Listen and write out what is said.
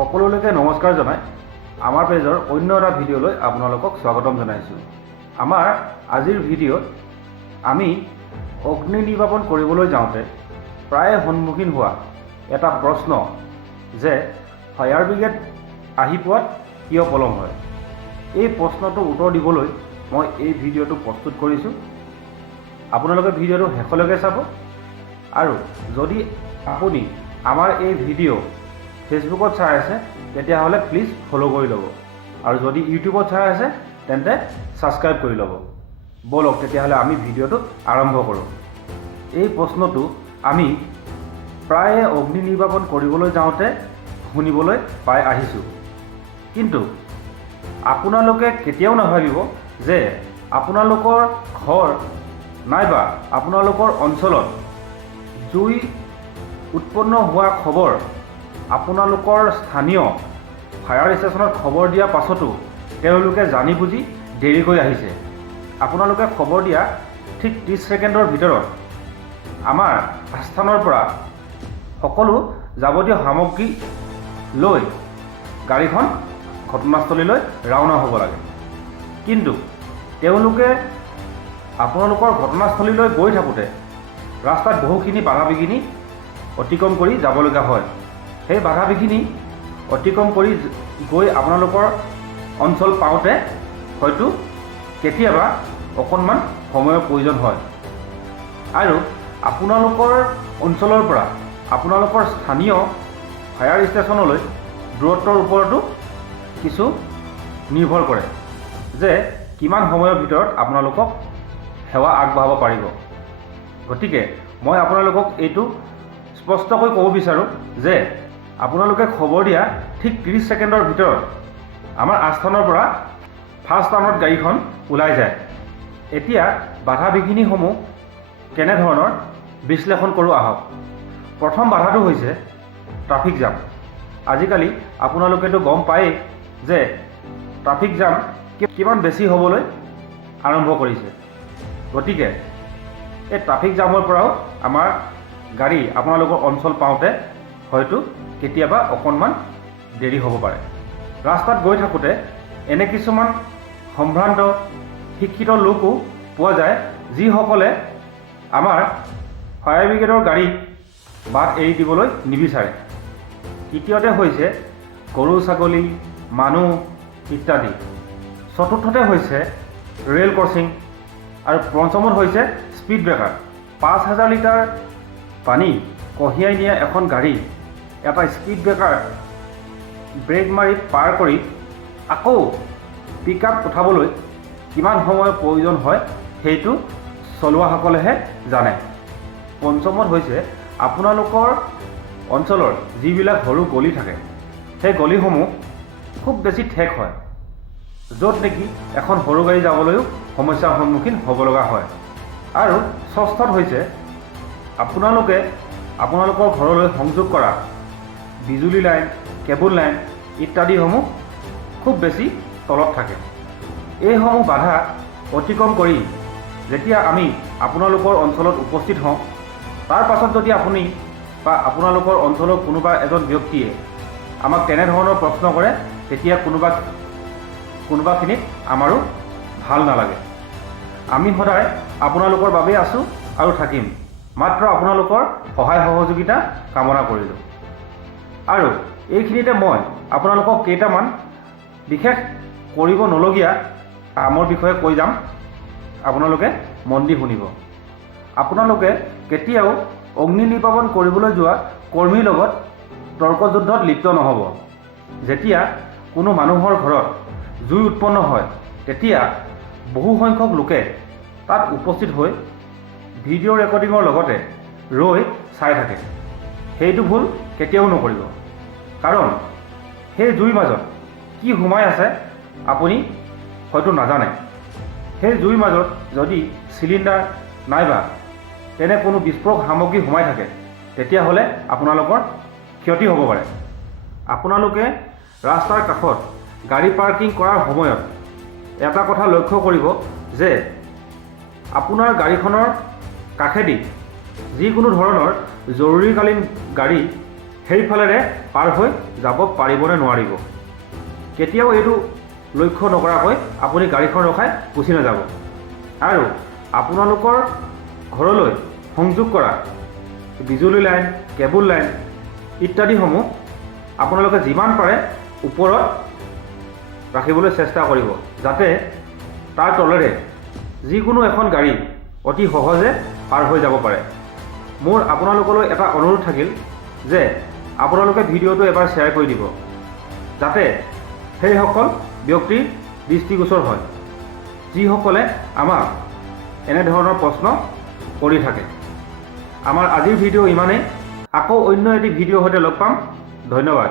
সকলোলৈকে নমস্কাৰ জনাই আমাৰ পেজৰ অন্য এটা ভিডিঅ'লৈ আপোনালোকক স্বাগতম জনাইছোঁ। আমাৰ আজিৰ ভিডিঅ'ত আমি অগ্নি নিৰ্বাপন কৰিবলৈ যাওঁতে প্ৰায় সন্মুখীন হোৱা এটা প্ৰশ্ন যে ফায়াৰ ব্ৰিগেড আহি পোৱাত কিয় পলম হয়। এই প্ৰশ্নটোৰ উত্তৰ দিবলৈ মই এই ভিডিঅ'টো প্ৰস্তুত কৰিছোঁ। আপোনালোকে ভিডিঅ'টো শেষলৈকে চাব আৰু যদি আপুনি আমাৰ এই ভিডিঅ' ফেচবুকত চাই আছে তেতিয়াহ'লে প্লিজ ফ'ল' কৰি ল'ব আৰু যদি ইউটিউবত চাই আছে তেন্তে ছাবস্ক্ৰাইব কৰি ল'ব। ব'লক তেতিয়াহ'লে আমি ভিডিঅ'টো আৰম্ভ কৰোঁ। এই প্ৰশ্নটো আমি প্ৰায়ে অগ্নি নিৰ্বাপন কৰিবলৈ যাওঁতে শুনিবলৈ পাই আহিছোঁ, কিন্তু আপোনালোকে কেতিয়াও নাভাবিব যে আপোনালোকৰ ঘৰ নাইবা আপোনালোকৰ অঞ্চলত জুই উৎপন্ন হোৱা খবৰ আপোনালোকৰ স্থানীয় ফায়াৰ ষ্টেচনত খবৰ দিয়াৰ পাছতো তেওঁলোকে জানি বুজি দেৰিকৈ আহিছে। আপোনালোকে খবৰ দিয়া ঠিক 30 ছেকেণ্ডৰ ভিতৰত আমাৰ স্থানৰ পৰা সকলো যাৱতীয় সামগ্ৰী লৈ গাড়ীখন ঘটনাস্থলীলৈ ৰাওনা হ'ব লাগে, কিন্তু তেওঁলোকে আপোনালোকৰ ঘটনাস্থলীলৈ গৈ থাকোঁতে ৰাস্তাত বহুখিনি বাধা বিঘিনি অতিক্ৰম কৰি যাবলগীয়া হয়। সেই বাধা বিঘিনি অতিক্ৰম কৰি গৈ আপোনালোকৰ অঞ্চল পাওঁতে হয়তো কেতিয়াবা অকণমান সময়ৰ প্ৰয়োজন হয় আৰু আপোনালোকৰ অঞ্চলৰ পৰা আপোনালোকৰ স্থানীয় ফায়াৰ ষ্টেচনলৈ দূৰত্বৰ ওপৰতো কিছু নিৰ্ভৰ কৰে যে কিমান সময়ৰ ভিতৰত আপোনালোকক সেৱা আগবঢ়াব পাৰিব। গতিকে মই আপোনালোকক এইটো স্পষ্টকৈ ক'ব বিচাৰোঁ যে আপোনালোকে খবৰ দিয়া ঠিক 30 ছেকেণ্ডৰ ভিতৰত আমাৰ আস্থানৰ পৰা ফাৰ্ষ্ট টাৰ্ণত গাড়ীখন ওলাই যায়। এতিয়া বাধা বিঘিনিসমূহ কেনেধৰণৰ বিশ্লেষণ কৰোঁ আহক। প্ৰথম বাধাটো হৈছে ট্ৰাফিক জাম। আজিকালি আপোনালোকেতো গম পায়েই যে ট্ৰাফিক জাম কিমান বেছি হ'বলৈ আৰম্ভ কৰিছে। গতিকে এই ট্ৰাফিক জামৰ পৰাও আমাৰ গাড়ী আপোনালোকৰ অঞ্চল পাওঁতে হয়তো কেতিয়াবা অকণমান দেৰি হ'ব পাৰে। ৰাস্তাত গৈ থাকোঁতে এনে কিছুমান সম্ভ্ৰান্ত শিক্ষিত লোকো পোৱা যায় যিসকলে আমাৰ ফায়াৰ ব্ৰিগেডৰ গাড়ী বাট এৰি দিবলৈ নিবিচাৰে। তৃতীয়তে হৈছে গৰু ছাগলী মানুহ ইত্যাদি। চতুৰ্থতে হৈছে ৰেল ক্ৰছিং আৰু পঞ্চমত হৈছে স্পীড ব্ৰেকাৰ। 5000 লিটাৰ পানী কঢ়িয়াই নিয়া এখন গাড়ী এটা স্পীড ব্ৰেকাৰ ব্ৰেক মাৰি পাৰ কৰি আকৌ পিক আপ উঠাবলৈ কিমান সময়ৰ প্ৰয়োজন হয় সেইটো চলোৱাসকলেহে জানে। পঞ্চমত হৈছে আপোনালোকৰ অঞ্চলৰ যিবিলাক সৰু গলি থাকে সেই গলিসমূহ খুব বেছি ঠেক হয়, য'ত নেকি এখন সৰু গাড়ী যাবলৈও সমস্যাৰ সন্মুখীন হ'ব লগা হয়। আৰু ষষ্ঠত হৈছে আপোনালোকে আপোনালোকৰ ঘৰলৈ সংযোগ কৰা বিজুলী লাইন কেবুল লাইন ইত্যাদিসমূহ খুব বেছি তলত থাকে। এইসমূহ বাধা অতিক্ৰম কৰি যেতিয়া আমি আপোনালোকৰ অঞ্চলত উপস্থিত হওঁ তাৰ পাছত যদি আপুনি বা আপোনালোকৰ অঞ্চলৰ কোনোবা এজন ব্যক্তিয়ে আমাক তেনেধৰণৰ প্ৰশ্ন কৰে তেতিয়া কোনোবাখিনিত আমাৰো ভাল নালাগে। আমি সদায় আপোনালোকৰ বাবেই আছোঁ আৰু থাকিম, মাত্ৰ আপোনালোকৰ সহায় সহযোগিতা কামনা কৰিলোঁ। আৰু এইখিনিতে মই আপোনালোকক কেইটামান বিশেষ কৰিব নলগীয়া কামৰ বিষয়ে কৈ যাম, আপোনালোকে মন দি শুনিব। আপোনালোকে কেতিয়াও অগ্নি নিৰ্বাপন কৰিবলৈ যোৱা কৰ্মীৰ লগত তৰ্কযুদ্ধত লিপ্ত নহ'ব। যেতিয়া কোনো মানুহৰ ঘৰত জুই উৎপন্ন হয় তেতিয়া বহু সংখ্যক লোকে তাত উপস্থিত হৈ ভিডিঅ' ৰেকৰ্ডিঙৰ লগতে ৰৈ চাই থাকে। সেইটো ভুল কেতিয়াও নকৰিব, কাৰণ সেই জুইৰ মাজত কি সোমাই আছে আপুনি হয়তো নাজানে। সেই জুইৰ মাজত যদি চিলিণ্ডাৰ নাইবা তেনে কোনো বিস্ফোৰক সামগ্ৰী সোমাই থাকে তেতিয়াহ'লে আপোনালোকৰ ক্ষতি হ'ব পাৰে। আপোনালোকে ৰাস্তাৰ কাষত গাড়ী পাৰ্কিং কৰাৰ সময়ত এটা কথা লক্ষ্য কৰিব যে আপোনাৰ গাড়ীখনৰ কাষেদি যিকোনো ধৰণৰ জৰুৰীকালীন গাড়ী সেইফালেৰে পাৰ হৈ যাব পাৰিব নে নোৱাৰিব। কেতিয়াও এইটো লক্ষ্য নকৰাকৈ আপুনি গাড়ীখন ৰখাই গুচি নাযাব। আৰু আপোনালোকৰ ঘৰলৈ সংযোগ কৰা বিজুলী লাইন, কেবুল লাইন ইত্যাদিসমূহ আপোনালোকে যিমান পাৰে ওপৰত ৰাখিবলৈ চেষ্টা কৰিব, যাতে তাৰ তলেৰে যিকোনো এখন গাড়ী অতি সহজে পাৰ হৈ যাব পাৰে। মোৰ আপোনালোকলৈ এটা অনুৰোধ থাকিল যে আপোনালোকে ভিডিঅ'টো এবাৰ শ্বেয়াৰ কৰি দিব, যাতে সেইসকল ব্যক্তিৰ দৃষ্টিগোচৰ হয় যিসকলে আমাক এনেধৰণৰ প্ৰশ্ন কৰি থাকে। আমাৰ আজিৰ ভিডিঅ' ইমানেই। আকৌ অন্য এটি ভিডিঅ'ৰ সৈতে লগ পাম। ধন্যবাদ।